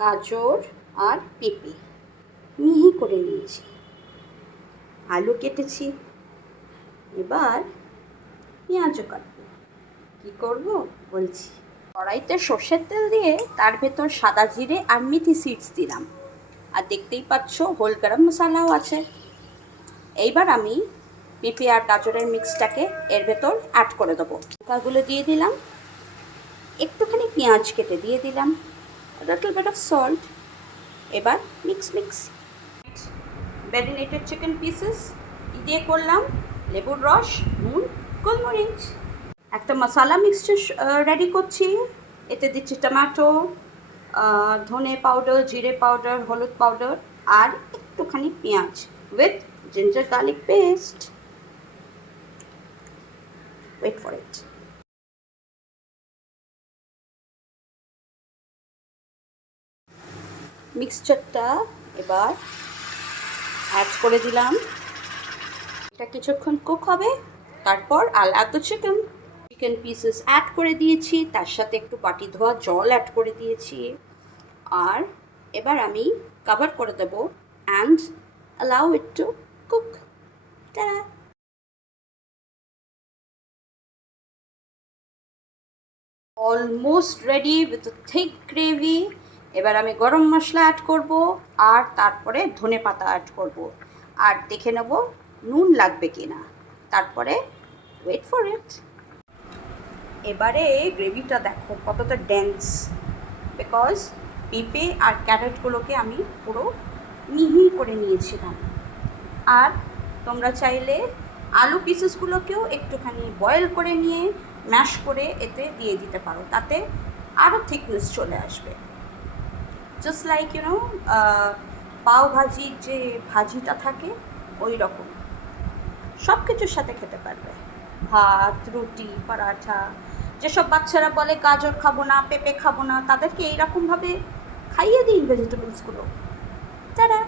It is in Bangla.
গাজর আর পেঁপে মিহি করে নিয়েছি, আলু কেটেছি, এবার পেঁয়াজও কাটবো। কী করব বলছি। কড়াইতে সর্ষের তেল দিয়ে তার ভেতর সাদা জিরে আর মেথি সিডস দিলাম, আর দেখতেই পাচ্ছ হোল গরম মশলাও আছে। এইবার আমি পেঁপে আর গাজরের মিক্সটাকে এর ভেতর অ্যাড করে দেবো। লঙ্কাগুলো দিয়ে দিলাম, একটুখানি পেঁয়াজ কেটে দিয়ে দিলাম, লিটল বিট অফ সল্ট। এবার মিক্স ম্যারিনেটেড চিকেন পিসেস দিয়ে করলাম, লেবুর রস, নুন, গোলমরিচ। একটা মশলা মিক্সচার রেডি করছি। এতে দিচ্ছি টমেটো, ধনে পাউডার, জিরে পাউডার, হলুদ পাউডার আর একটুখানি পেঁয়াজ with ginger garlic paste. Wait for it. মিক্সচারটা এবার অ্যাড করে দিলাম। এটা কিছুক্ষণ কুক হবে, তারপর I'll add the chicken pieces add করে দিয়েছি, তার সাথে একটু বাটি ধোয়া জল অ্যাড করে দিয়েছি। আর এবার আমি কভার করে দেব and allow it to cook. Almost ready with thick gravy. এবার আমি গরম মশলা অ্যাড করব আর তারপরে ধনে পাতা অ্যাড করব, আর দেখে নেব নুন লাগবে কি না, তারপরে ওয়েট ফর ইট। এবারে গ্রেভিটা দেখো কতটা ডেন্স, বিকজ পেঁপে আর ক্যারেটগুলোকে আমি পুরো মিহি করে নিয়েছিলাম। আর তোমরা চাইলে আলু পিসেসগুলোকেও একটুখানি বয়েল করে নিয়ে ম্যাশ করে এতে দিয়ে দিতে পারো, তাতে আরও থিকনেস চলে আসবে। জাস্ট লাইক পাও ভাজির যে ভাজিটা থাকে ওই রকম, সব কিছুর সাথে খেতে পারবে, ভাত, রুটি, পরাঠা। যেসব বাচ্চারা বলে গাজর খাবো না, পেঁপে খাবো না, তাদেরকে এইরকমভাবে খাইয়ে দিন ভেজিটেবলসগুলো। তারা